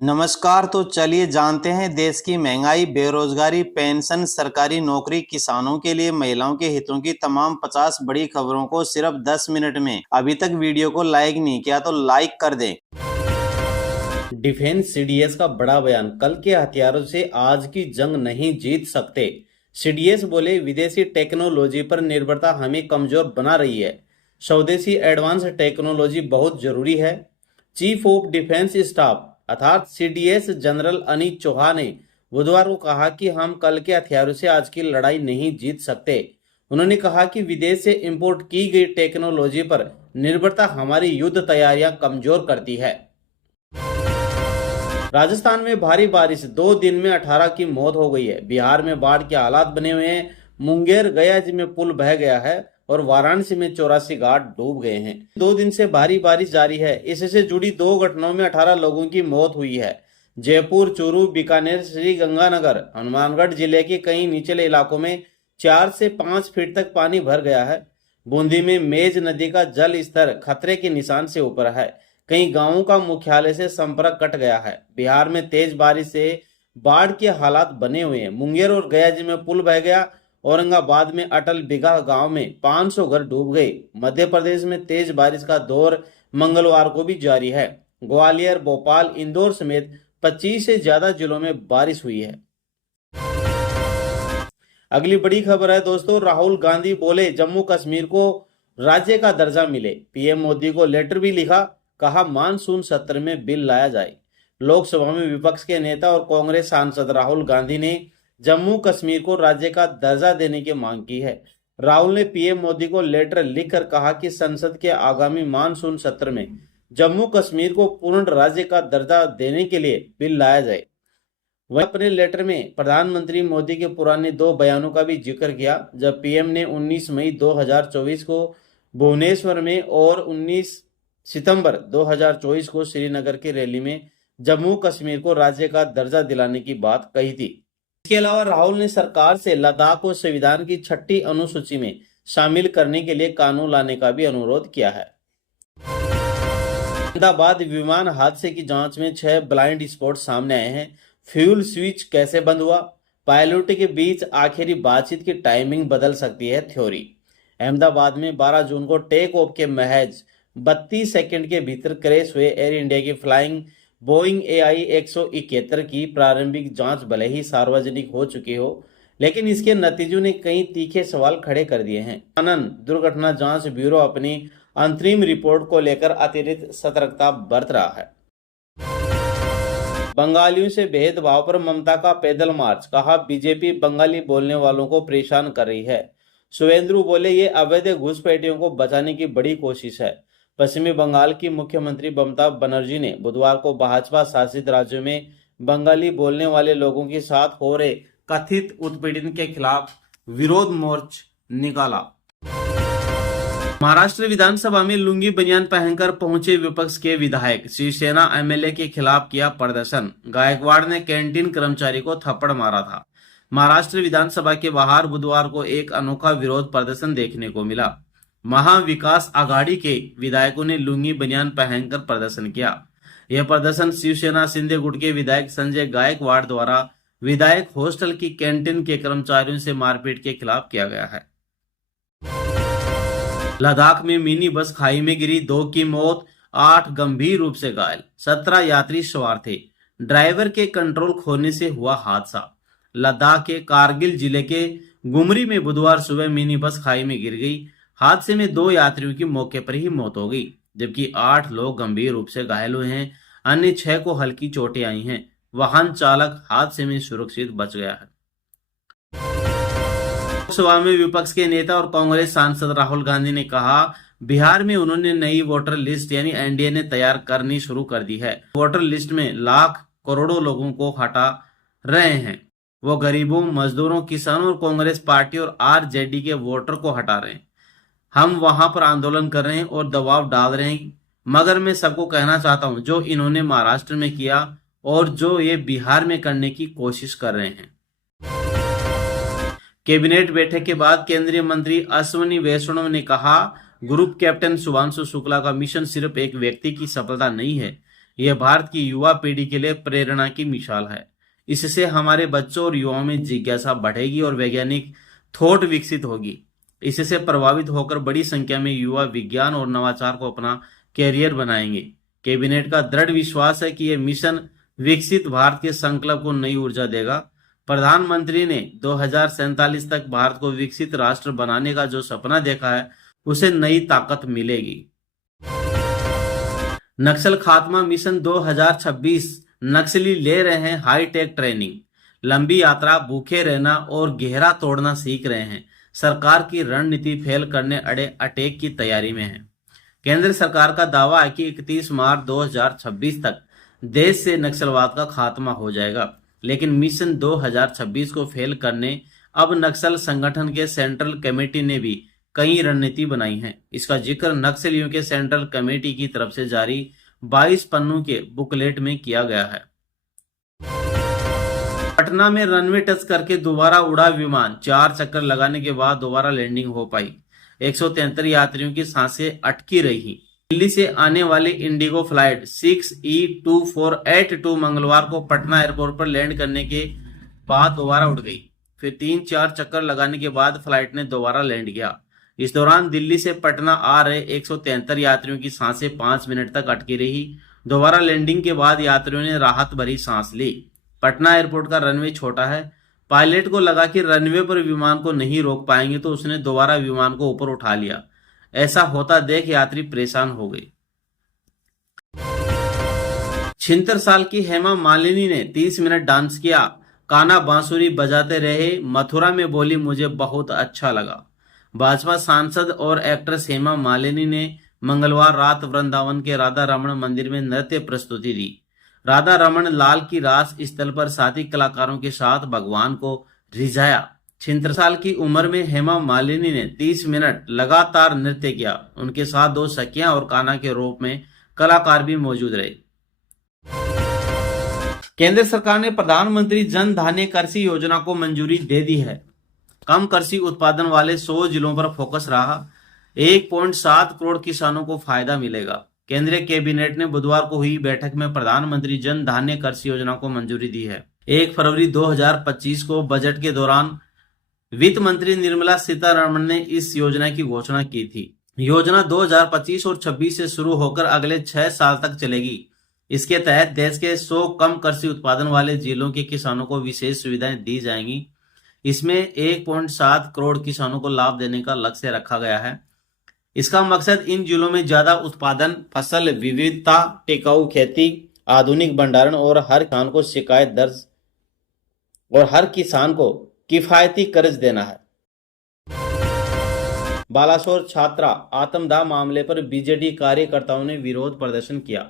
नमस्कार। तो चलिए जानते हैं देश की महंगाई, बेरोजगारी, पेंशन, सरकारी नौकरी, किसानों के लिए महिलाओं के हितों की तमाम 50 बड़ी खबरों को सिर्फ 10 मिनट में। अभी तक वीडियो को लाइक नहीं किया तो लाइक कर दें। डिफेंस सीडीएस का बड़ा बयान, कल के हथियारों से आज की जंग नहीं जीत सकते। सीडीएस बोले, विदेशी टेक्नोलॉजी पर निर्भरता हमें कमजोर बना रही है। स्वदेशी एडवांस टेक्नोलॉजी बहुत जरूरी है। चीफ ऑफ डिफेंस स्टाफ अर्थात सीडीएस जनरल अनिल चौहान ने बुधवार को कहा कि हम कल के हथियारों से आज की लड़ाई नहीं जीत सकते। उन्होंने कहा कि विदेश से इंपोर्ट की गई टेक्नोलॉजी पर निर्भरता हमारी युद्ध तैयारियां कमजोर करती है। राजस्थान में भारी बारिश, 2 दिन में 18 की मौत हो गई है। बिहार में बाढ़ के हालात बने हुए हैं। मुंगेर गया में पुल बह गया है और वाराणसी में 84 घाट डूब गए हैं। 2 दिन से भारी बारिश जारी है। इससे जुड़ी 2 घटनाओं में 18 लोगों की मौत हुई है। जयपुर, चूरू, बीकानेर, श्री गंगानगर, हनुमानगढ़ जिले के कई निचले इलाकों में 4 से 5 फीट तक पानी भर गया है। बूंदी में मेज नदी का जल स्तर खतरे के निशान से ऊपर है। कई गांवों का मुख्यालय से संपर्क कट गया है। बिहार में तेज बारिश से बाढ़ के हालात बने हुए हैं। मुंगेर और गया में पुल बह गया। औरंगाबाद में अटल बिगा गांव में 500 घर डूब गए। मध्य प्रदेश में तेज बारिश का दौर मंगलवार को भी जारी है। ग्वालियर, भोपाल, इंदौर समेत 25 से ज्यादा जिलों में बारिश हुई है। अगली बड़ी खबर है दोस्तों, राहुल गांधी बोले जम्मू कश्मीर को राज्य का दर्जा मिले। पीएम मोदी को लेटर भी लिखा, कहा मानसून सत्र में बिल लाया जाए। लोकसभा में विपक्ष के नेता और कांग्रेस सांसद राहुल गांधी ने जम्मू कश्मीर को राज्य का दर्जा देने की मांग की है। राहुल ने पीएम मोदी को लेटर लिखकर कहा कि संसद के आगामी मानसून सत्र में जम्मू कश्मीर को पूर्ण राज्य का दर्जा देने के लिए बिल लाया जाए। वह अपने लेटर में प्रधानमंत्री मोदी के पुराने 2 बयानों का भी जिक्र किया, जब पीएम ने 19 मई 2024 को भुवनेश्वर में और 19 सितंबर 2024 को श्रीनगर की रैली में जम्मू कश्मीर को राज्य का दर्जा दिलाने की बात कही थी। इसके अलावा राहुल ने सरकार से लद्दाख को संविधान की 6ठी अनुसूची में शामिल करने के लिए कानून लाने का भी अनुरोध किया है। अहमदाबाद विमान हादसे की जांच में 6 ब्लाइंड स्पॉट सामने आए हैं। फ्यूल स्विच कैसे बंद हुआ, पायलट के बीच आखिरी बातचीत की टाइमिंग बदल सकती है, थ्योरी। अहमदाबाद में 12 जून को टेक ऑफ के महज 32 सेकंड के भीतर क्रैश हुए एयर इंडिया की फ्लाइंग बोइंग AI 171 की प्रारंभिक जांच भले ही सार्वजनिक हो चुकी हो, लेकिन इसके नतीजों ने कई तीखे सवाल खड़े कर दिए हैं। आनंद दुर्घटना जांच ब्यूरो अपनी अंतरिम रिपोर्ट को लेकर अतिरिक्त सतर्कता बरत रहा है। बंगालियों से भेदभाव पर ममता का पैदल मार्च, कहा बीजेपी बंगाली बोलने वालों को परेशान कर रही है। सुवेंद्र बोले, ये अवैध घुसपैठियों को बचाने की बड़ी कोशिश है। पश्चिमी बंगाल की मुख्यमंत्री ममता बनर्जी ने बुधवार को भाजपा शासित राज्यों में बंगाली बोलने वाले लोगों के साथ हो रहे कथित उत्पीड़न के खिलाफ विरोध मोर्चा निकाला। महाराष्ट्र विधानसभा में लुंगी बनियान पहनकर पहुंचे विपक्ष के विधायक, शिवसेना MLA के खिलाफ किया प्रदर्शन। गायकवाड़ ने कैंटीन कर्मचारी को थप्पड़ मारा था। महाराष्ट्र विधानसभा के बाहर बुधवार को एक अनोखा विरोध प्रदर्शन देखने को मिला। महाविकास आघाड़ी के विधायकों ने लुंगी बनियान पहनकर प्रदर्शन किया। यह प्रदर्शन शिवसेना सिंधे गुट के विधायक संजय गायकवाड़ द्वारा विधायक हॉस्टल की कैंटीन के कर्मचारियों से मारपीट के खिलाफ किया गया है। लद्दाख में मिनी बस खाई में गिरी, 2 की मौत, 8 गंभीर रूप से घायल। 17 यात्री सवार थे। ड्राइवर के कंट्रोल खोने से हुआ हादसा। लद्दाख के कारगिल जिले के गुमरी में बुधवार सुबह मिनी बस खाई में गिर गई। हादसे में 2 यात्रियों की मौके पर ही मौत हो गई, जबकि 8 लोग गंभीर रूप से घायल हुए हैं। अन्य 6 को हल्की चोटें आई हैं। वाहन चालक हादसे में सुरक्षित बच गया है। लोकसभा में विपक्ष के नेता और कांग्रेस सांसद राहुल गांधी ने कहा, बिहार में उन्होंने नई वोटर लिस्ट यानी एनडीए ने तैयार करनी शुरू कर दी है। वोटर लिस्ट में लाख करोड़ों लोगों को हटा रहे हैं। वो गरीबों, मजदूरों, किसानों और कांग्रेस पार्टी और आरजेडी के वोटर को हटा रहे हैं। हम वहां पर आंदोलन कर रहे हैं और दबाव डाल रहे हैं, मगर मैं सबको कहना चाहता हूं, जो इन्होंने महाराष्ट्र में किया और जो ये बिहार में करने की कोशिश कर रहे हैं। कैबिनेट बैठक के बाद केंद्रीय मंत्री अश्विनी वैष्णव ने कहा, ग्रुप कैप्टन शुभांशु शुक्ला का मिशन सिर्फ एक व्यक्ति की सफलता नहीं है, यह भारत की युवा पीढ़ी के लिए प्रेरणा की मिसाल है। इससे हमारे बच्चों और युवाओं में जिज्ञासा बढ़ेगी और वैज्ञानिक थॉट विकसित होगी। इससे प्रभावित होकर बड़ी संख्या में युवा विज्ञान और नवाचार को अपना कैरियर बनाएंगे। कैबिनेट का दृढ़ विश्वास है कि यह मिशन विकसित भारत के संकल्प को नई ऊर्जा देगा। प्रधानमंत्री ने 2047 तक भारत को विकसित राष्ट्र बनाने का जो सपना देखा है, उसे नई ताकत मिलेगी। नक्सल खात्मा मिशन 2026, नक्सली ले रहे हैं हाईटेक ट्रेनिंग। लंबी यात्रा, भूखे रहना और घेरा तोड़ना सीख रहे हैं। सरकार की रणनीति फेल करने अड़े अटैक की तैयारी में है। केंद्र सरकार का दावा है कि 31 मार्च 2026 तक देश से नक्सलवाद का खात्मा हो जाएगा, लेकिन मिशन 2026 को फेल करने अब नक्सल संगठन के सेंट्रल कमेटी ने भी कई रणनीति बनाई है। इसका जिक्र नक्सलियों के सेंट्रल कमेटी की तरफ से जारी 22 पन्नों के बुकलेट में किया गया है। पटना में रनवे टच करके दोबारा उड़ा विमान, 4 चक्कर लगाने के बाद दोबारा लैंडिंग हो पाई। 173 यात्रियों की सांसें अटकी रही। दिल्ली से आने वाली इंडिगो फ्लाइट 6E2482 मंगलवार को पटना एयरपोर्ट पर लैंड करने के बाद दोबारा उड़ गई। फिर 3-4 चक्कर लगाने के बाद फ्लाइट ने दोबारा लैंड किया। इस दौरान दिल्ली से पटना आ रहे 173 यात्रियों की सांसें 5 मिनट तक अटकी रही। दोबारा लैंडिंग के बाद यात्रियों ने राहत भरी सांस ली। पटना एयरपोर्ट का रनवे छोटा है। पायलट को लगा कि रनवे पर विमान को नहीं रोक पाएंगे, तो उसने दोबारा विमान को ऊपर उठा लिया। ऐसा होता देख यात्री परेशान हो गए। 76 साल की हेमा मालिनी ने 30 मिनट डांस किया। काना बांसुरी बजाते रहे। मथुरा में बोली, मुझे बहुत अच्छा लगा। भाजपा सांसद और एक्ट्रेस हेमा मालिनी ने मंगलवार रात वृंदावन के राधा रमण मंदिर में नृत्य प्रस्तुति दी। राधा रमण लाल की रास स्थल पर साथी कलाकारों के साथ भगवान को रिझाया। 76 साल की उम्र में हेमा मालिनी ने 30 मिनट लगातार नृत्य किया। उनके साथ 2 सखियां और कान्हा के रूप में कलाकार भी मौजूद रहे। केंद्र सरकार ने प्रधानमंत्री जन धान्य कृषि योजना को मंजूरी दे दी है। कम कृषि उत्पादन वाले 100 जिलों पर फोकस रहा। 1.7 करोड़ किसानों को फायदा मिलेगा। केंद्रीय कैबिनेट ने बुधवार को हुई बैठक में प्रधानमंत्री जन धान्य कृषि योजना को मंजूरी दी है। 1 फरवरी 2025 को बजट के दौरान वित्त मंत्री निर्मला सीतारमण ने इस योजना की घोषणा की थी। योजना 2025 और 26 से शुरू होकर अगले 6 साल तक चलेगी। इसके तहत देश के 100 कम कृषि उत्पादन वाले जिलों के किसानों को विशेष सुविधाएं दी जाएंगी। इसमें 1.7 करोड़ किसानों को लाभ देने का लक्ष्य रखा गया है। इसका मकसद इन जिलों में ज्यादा उत्पादन, फसल विविधता, टिकाऊ खेती, आधुनिक भंडारण और हर किसान को शिकायत दर्ज और हर किसान को किफायती कर्ज देना है। बालासोर छात्रा आत्मदाह मामले पर बीजेडी कार्यकर्ताओं ने विरोध प्रदर्शन किया।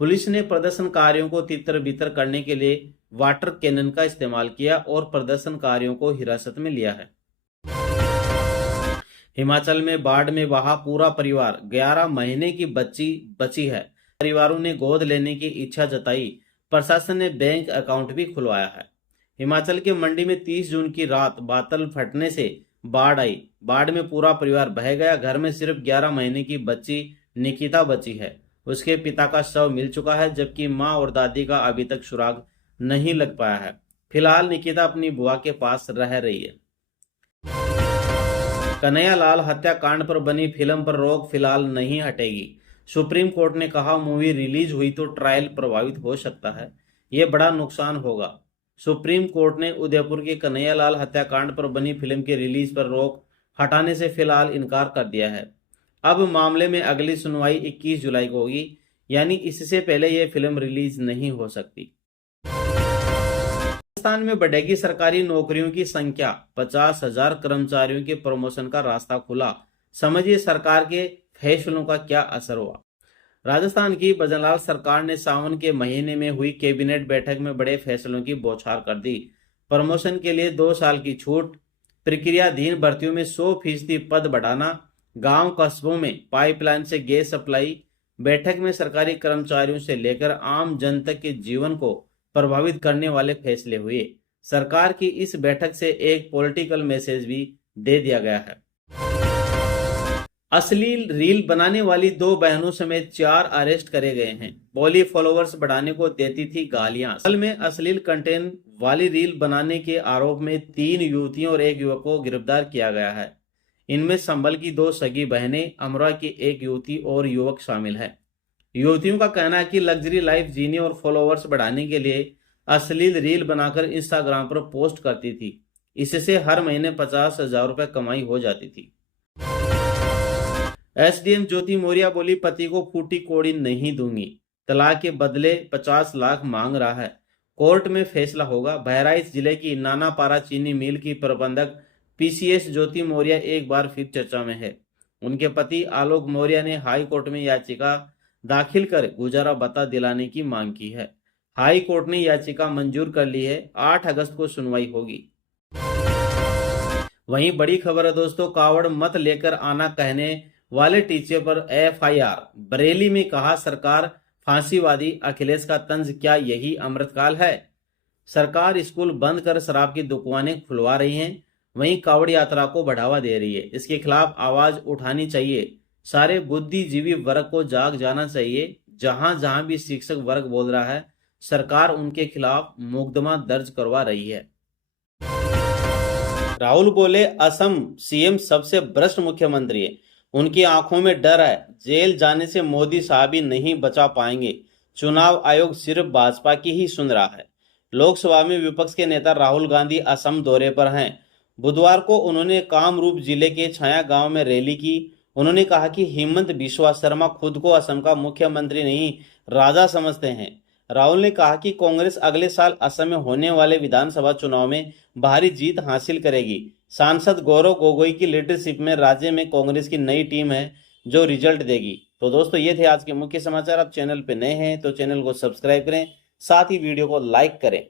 पुलिस ने प्रदर्शनकारियों को तितर बितर करने के लिए वाटर कैनन का इस्तेमाल किया और प्रदर्शनकारियों को हिरासत में लिया है। हिमाचल में बाढ़ में बहा पूरा परिवार, 11 महीने की बच्ची बची है। परिवारों ने गोद लेने की इच्छा जताई। प्रशासन ने बैंक अकाउंट भी खुलवाया है। हिमाचल के मंडी में 30 जून की रात बादल फटने से बाढ़ आई। बाढ़ में पूरा परिवार बह गया। घर में सिर्फ 11 महीने की बच्ची निकिता बची है। उसके पिता का शव मिल चुका है, जबकि मां और दादी का अभी तक सुराग नहीं लग पाया है। फिलहाल निकिता अपनी बुआ के पास रह रही है। कन्हैयालाल हत्याकांड पर बनी फिल्म पर रोक फिलहाल नहीं हटेगी। सुप्रीम कोर्ट ने कहा, मूवी रिलीज हुई तो ट्रायल प्रभावित हो सकता है। ये बड़ा नुकसान होगा। सुप्रीम कोर्ट ने उदयपुर के कन्हैयालाल हत्याकांड पर बनी फिल्म के रिलीज पर रोक हटाने से फिलहाल इनकार कर दिया है। अब मामले में अगली सुनवाई 21 जुलाई को होगी, यानी इससे पहले यह फिल्म रिलीज नहीं हो सकती। राजस्थान में बढ़ेगी सरकारी नौकरियों की संख्या, 50,000 कर्मचारियों के प्रमोशन का रास्ता खुला। समझिए सरकार के फैसलों का क्या असर हुआ। राजस्थान की भजनलाल सरकार ने सावन के महीने में हुई कैबिनेट बैठक में बड़े फैसलों की बौछार कर दी। प्रमोशन के लिए 2 साल की छूट, प्रक्रियाधीन भर्तियों में 100% पद बढ़ाना, गांव कस्बों में पाइपलाइन से गैस सप्लाई। बैठक में सरकारी कर्मचारियों से लेकर आम जनता के जीवन को प्रभावित करने वाले फैसले हुए। सरकार की इस बैठक से एक पॉलिटिकल मैसेज भी दे दिया गया है। अश्लील रील बनाने वाली 2 बहनों समेत 4 अरेस्ट करे गए हैं। बोली फॉलोअर्स बढ़ाने को देती थी गालियां। हाल में अश्लील कंटेंट वाली रील बनाने के आरोप में 3 युवतियों और 1 युवक को गिरफ्तार किया गया है। इनमें संभल की 2 सगी बहनें, अमरोहा की 1 युवती और युवक शामिल है। युवतियों का कहना है कि लग्जरी लाइफ जीने और फॉलोअर्स बढ़ाने के लिए अश्लील रील बनाकर इंस्टाग्राम पर पोस्ट करती थी। इससे हर महीने 50,000 रुपए कमाई हो जाती थी। एसडीएम ज्योति मौर्य बोली, पति को फूटी कोड़ी नहीं दूंगी, तलाक के बदले 50 लाख मांग रहा है, कोर्ट में फैसला होगा। बहराइच जिले की नानापारा चीनी मिल की प्रबंधक पीसीएस ज्योति मौर्य एक बार फिर चर्चा में है। उनके पति आलोक मौर्य ने हाई कोर्ट में याचिका दाखिल कर गुजारा भत्ता दिलाने की मांग की है। हाई कोर्ट ने याचिका मंजूर कर ली है। 8 अगस्त को सुनवाई होगी। वहीं बड़ी खबर है दोस्तों, कावड़ मत लेकर आना कहने वाले टीचर पर एफआईआर। बरेली में कहा सरकार फांसीवादी अखिलेश का तंज क्या यही अमृतकाल है। सरकार स्कूल बंद कर शराब की दुकानें खुलवा रही है, वहीं कावड़ यात्रा को बढ़ावा दे रही है। इसके खिलाफ आवाज उठानी चाहिए। सारे बुद्धिजीवी वर्ग को जाग जाना चाहिए। जहां जहां भी शिक्षक वर्ग बोल रहा है, सरकार उनके खिलाफ मुकदमा दर्ज करवा रही है। राहुल बोले, असम सीएम सबसे भ्रष्ट मुख्यमंत्री है, उनकी आंखों में डर है, जेल जाने से मोदी साहब ही नहीं बचा पाएंगे, चुनाव आयोग सिर्फ भाजपा की ही सुन रहा है। लोकसभा में विपक्ष के नेता राहुल गांधी असम दौरे पर हैं। बुधवार को उन्होंने कामरूप जिले के छाया गांव में रैली की। उन्होंने कहा कि हिमंत बिस्वा शर्मा खुद को असम का मुख्यमंत्री नहीं, राजा समझते हैं। राहुल ने कहा कि कांग्रेस अगले साल असम में होने वाले विधानसभा चुनाव में भारी जीत हासिल करेगी। सांसद गौरव गोगोई की लीडरशिप में राज्य में कांग्रेस की नई टीम है जो रिजल्ट देगी। तो दोस्तों, ये थे आज के मुख्य समाचार। आप चैनल पे नए हैं तो चैनल को सब्सक्राइब करें, साथ ही वीडियो को लाइक करें।